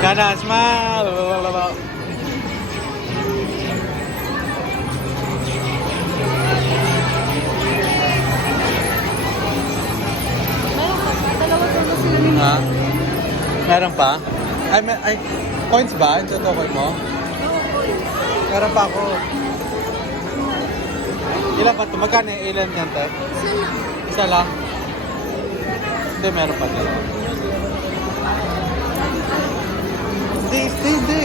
Gana, smile! Ha? Meron pa? Ay, points ba? Ito coin mo? Meron pa ako. Ilan pa ito? Magkano yung ilan yan, te? Isa lang. Isa lang? Hindi, meron pa din. Hindi.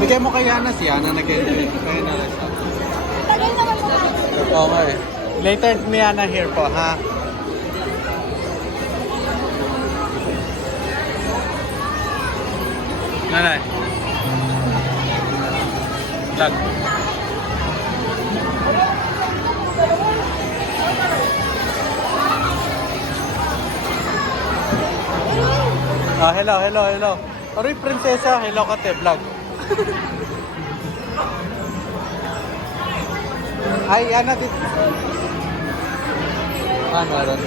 Bigay mo kay Yana. Si Yana nag-enjoy. Kaya na siya. Tagal naman mo. Okay. Later, may Yana here po, ha? Nanay. Vlog. Oh, hello. Aroy, prinsesa. Hello ka, te. Vlog. Ay, Yana, dito. Meron.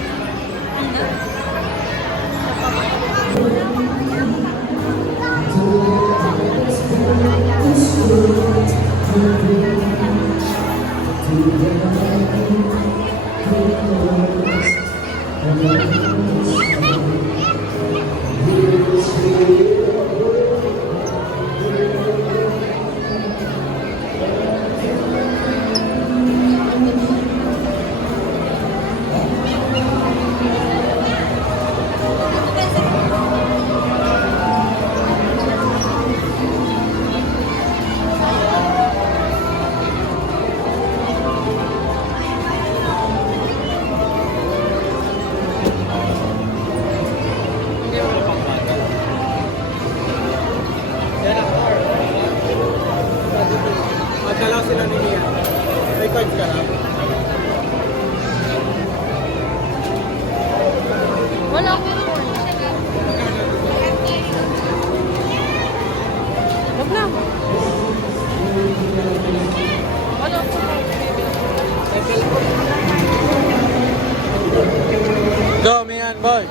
Magdalaw sila ni Mia. Record ka lang. Wala ko po. Wag lang. Wala ko. Go, Mian, boy!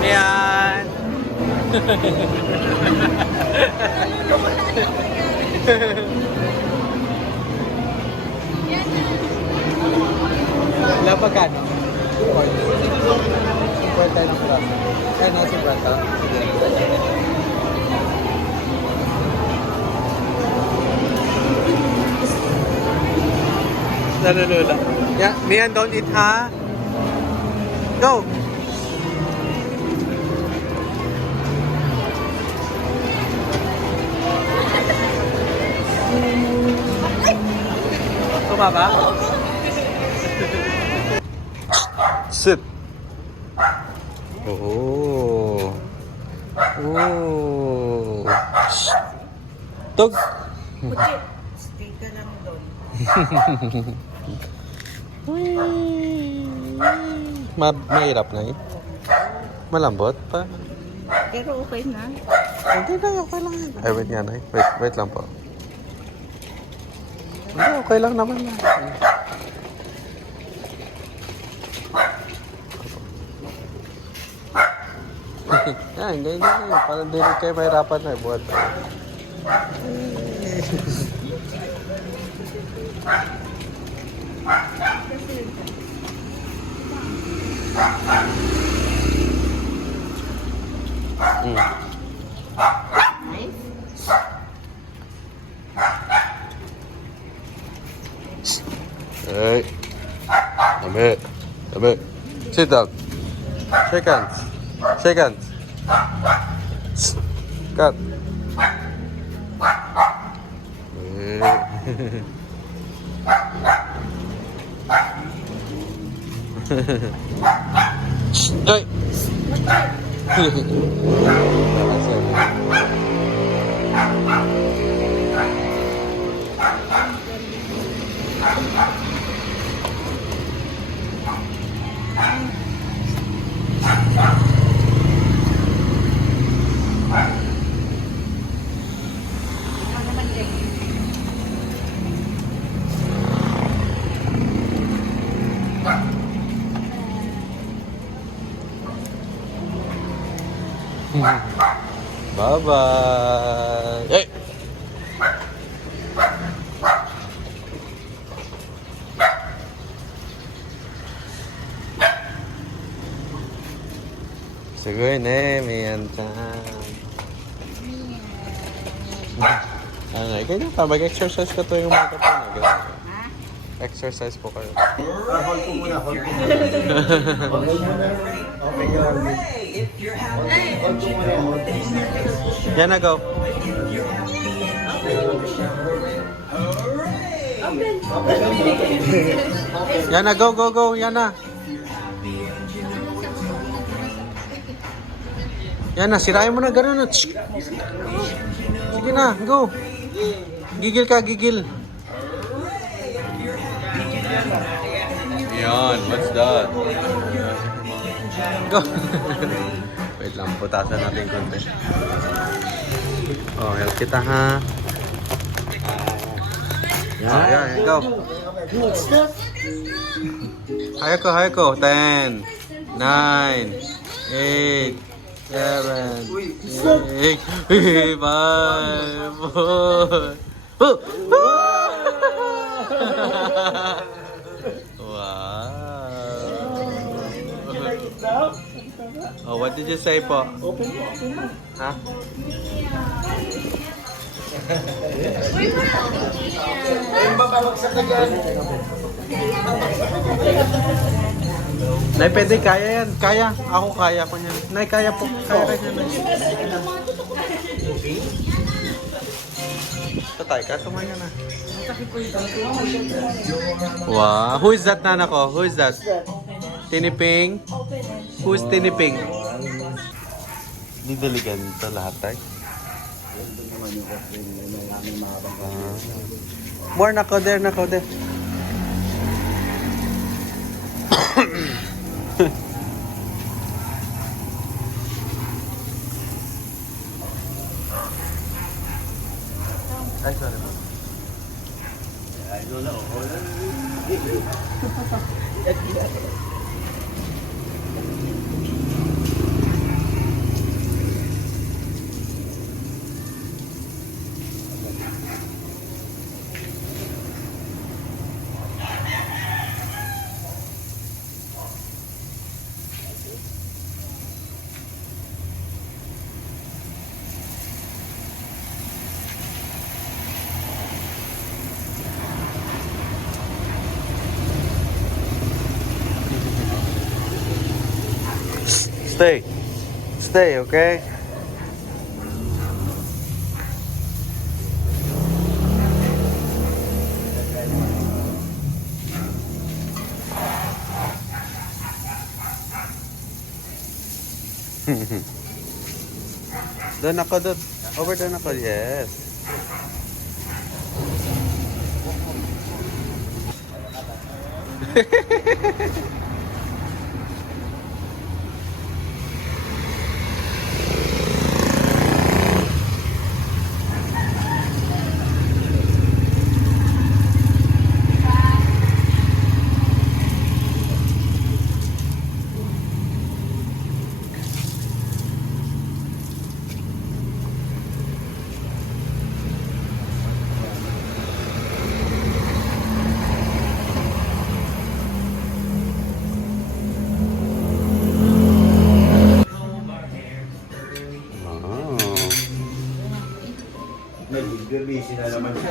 Mian! Wala pagkano? Kwenta ng class. Kaya na si Brata. Nalulula. Yeah, Mian, don't eat, ha? Go! Tumaba? Sit. Oh. Tog. Stay ka lang doon. Mahirap na eh. Malambot pa. Pero okay na. Hindi na, okay lang yan. Ay, wait nga na. Wait lang po. Hindi, okay lang naman na. Yan, ganyan. Parang di rin kayo mahirapan na. Buwan. Hey. Dami. Sit down. Shake hands. Cut. Hey. Bye-bye. Hey! Sige na, may antan. Ano, ganyan pa. Mag-exercise ka tuwing umaga po na. Ganyan. Exercise po kayo. Hold ko muna, hold ko muna. Okay, yun. Hold ko muna, hold ko muna. Yan na, go. Yan na, go, go, go. Yan na. Yan na, sirain mo na gano'n. Sige na, go. Gigil ka, gigil. Yan, what's that? Go. Wait lang, putasan natin konti. Oh, help kita ha. Yan, go. Hayako. 10, 9, 8, 7, 8, 5, 4. Oh, what did you say po? Open mo. Ha? Ayun ba babagsak ka dyan? Nay, pwede, kaya yan. Kaya. Ako kaya ko niyan. Nay, kaya po. Kaya ka niyan, Nay. Ito tayo, katuman ka na. Wow. Who is that, nana ko? Who is that? Tiniping? Who's Tiniping? Didiligan ito lahat, tayo. More nako there. Ay, sorry. Ay, doon na. Stay, okay? Doon ako, doon. Over doon ako, yes. Busy na naman siya.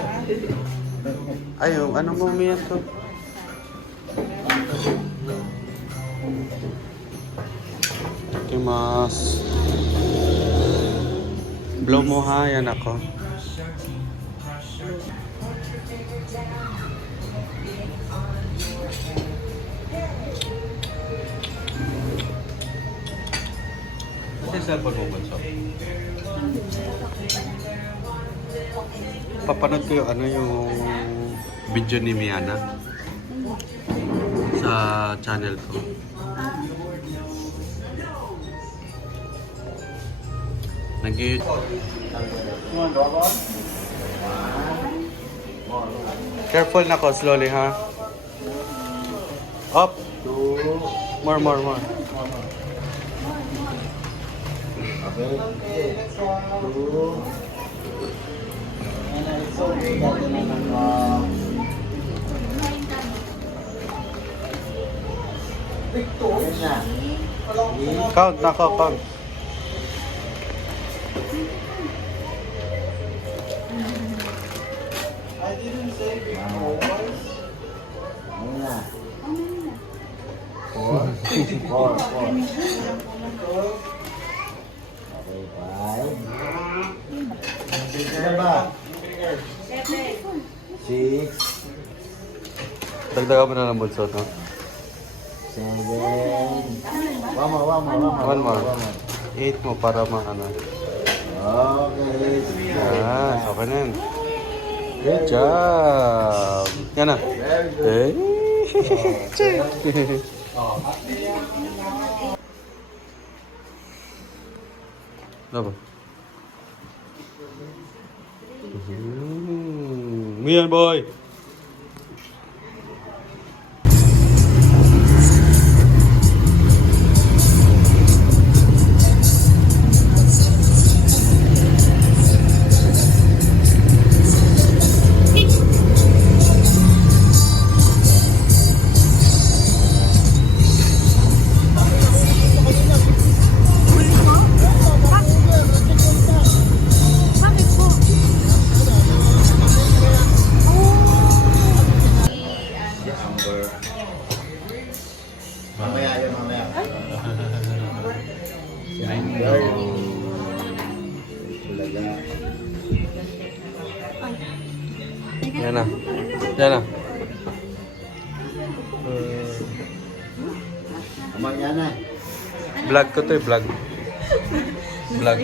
Ayun, anong movement to? Ikimasu. Blow mo ha, yan ako. Kasi cellphone mo ba, so? Papanood ko yung yung video ni Miana sa channel ko. Careful na ko, slowly ha. Up. More. Ako Okay, next one. Two. And it's okay. Dati naman, Yan na. Count, count. I didn't say big boys. Yan na. Four. Okay, five. Six na ba? Six. Dagdagan mo na ng bunso, no? Seven. One more. One more. 8 mo para ano. Okay. Yes, okay na yun. Good job! Yan na. Very good. Eh. Ano ba? Yan, boy! Mamaya yun, mamaya. Talaga. Yan na. Yan na. Mamaya na. Vlog ko to eh, vlog. Vlog.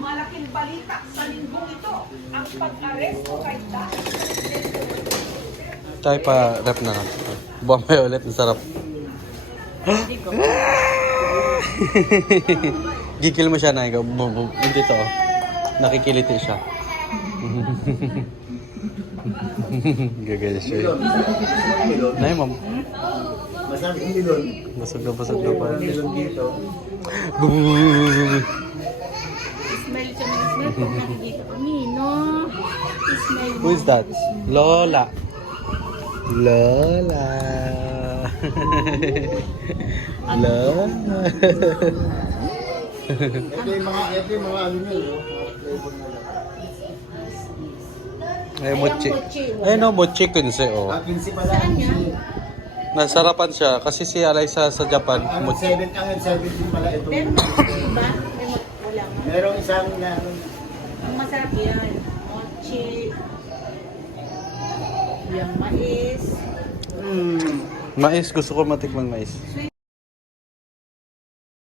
Malaking balita sa linggong ito, ang pag-aresto kay Tayo pa rep na lang. Buwamay ulit, ang sarap. Gigil mo siya na ikaw. Hindi to. Nakikiliti siya. Gagaya siya. Milon. Nay, ma'am. Masarap yung milon. Busog na pa. Milon dito. Smile siya ng smile kung nakikita ko. Nino. Smile Who is that? Lola. Lola. Lola. Ito yung mga ano nyo, no? Mga flavor na lang. Ay, mochi. Ay, no, mochi kunse, oh. 15 pala. Nasarapan siya kasi si Alaysa sa Japan. Ang 17 pala ito. Pero iba, wala nga. Merong isang na Ang masarap yan. Mochi. Yung mais. Mais, gusto ko matikman mais. Sweet